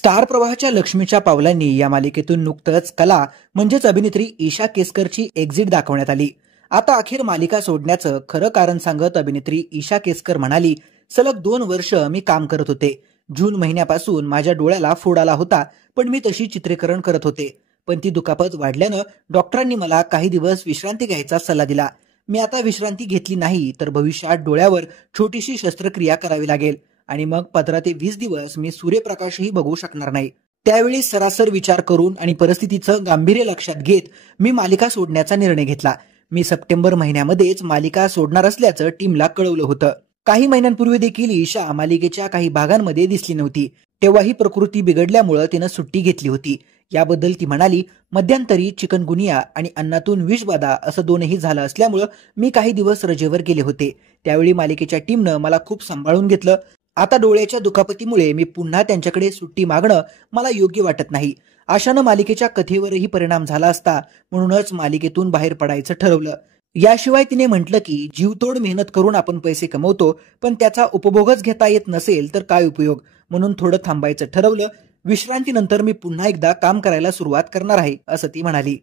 Star प्रवाहाच्या लक्ष्मीच्या पावलांनी या मालिकेतून नुकतंच कला म्हणजेच अभिनेत्री ईशा केसकरची एक्झिट दाखवण्यात आली। आता अखेर मालिका सोडण्याचं खरं कारण सांगत अभिनेत्री ईशा केसकर म्हणाली, सलग 2 वर्ष मी काम करत होते। जून महिन्यापासून माझ्या डोळ्याला फोड आला होता, पण मी तशी चित्रीकरण करत होते। पण ती दुखापत वाढल्यानं डॉक्टरांनी मला काही दिवस विश्रांती घ्यायचा सल्ला दिला। मी आता विश्रांती घेतली नाही तर भविष्यात डोळ्यावर छोटीशी शस्त्रक्रिया करावी लागेल आणि मग 15 ते 20 दिवस मी सूर्यप्रकाशही बघू शकणार नाही। त्यावेळी सरासर विचार करून आणि परिस्थितीचं गांभीर्य लक्षात घेत मी मालिका सोडण्याचा निर्णय घेतला। मी सप्टेंबर महिन्यामध्येच मालिका सोडणार असल्याचं टीमला कळवलं होतं। काही महिन्यांपूर्वी देखील ईशा मालिकेच्या काही भागांमध्ये दिसली नव्हती, तेव्हाही प्रकृती बिघडल्यामुळे तिनं सुट्टी घेतली होती। याबद्दल ती म्हणाली, मध्यंतरी चिकनगुनिया आणि अन्नातून विषबाधा असं दोनही झालं असल्यामुळे मी काही दिवस रजेवर गेले होते। त्यावेळी मालिकेच्या टीमनं मला खूप सांभाळून घेतलं। आता डोळ्याच्या दुखापतीमुळे मी पुन्हा त्यांच्याकडे सुट्टी मागणं मला योग्य वाटत नाही। अशानं मालिकेच्या कथेवरही परिणाम झाला असता, म्हणूनच मालिकेतून बाहेर पडायचं ठरवलं। याशिवाय तिने म्हटलं की जीवतोड मेहनत करून आपण पैसे कमवतो, पण त्याचा उपभोगच घेता येत नसेल तर काय उपयोग, म्हणून थोडं थांबायचं ठरवलं। विश्रांतीनंतर मी पुन्हा एकदा काम करायला सुरुवात करणार आहे, असं ती म्हणाली।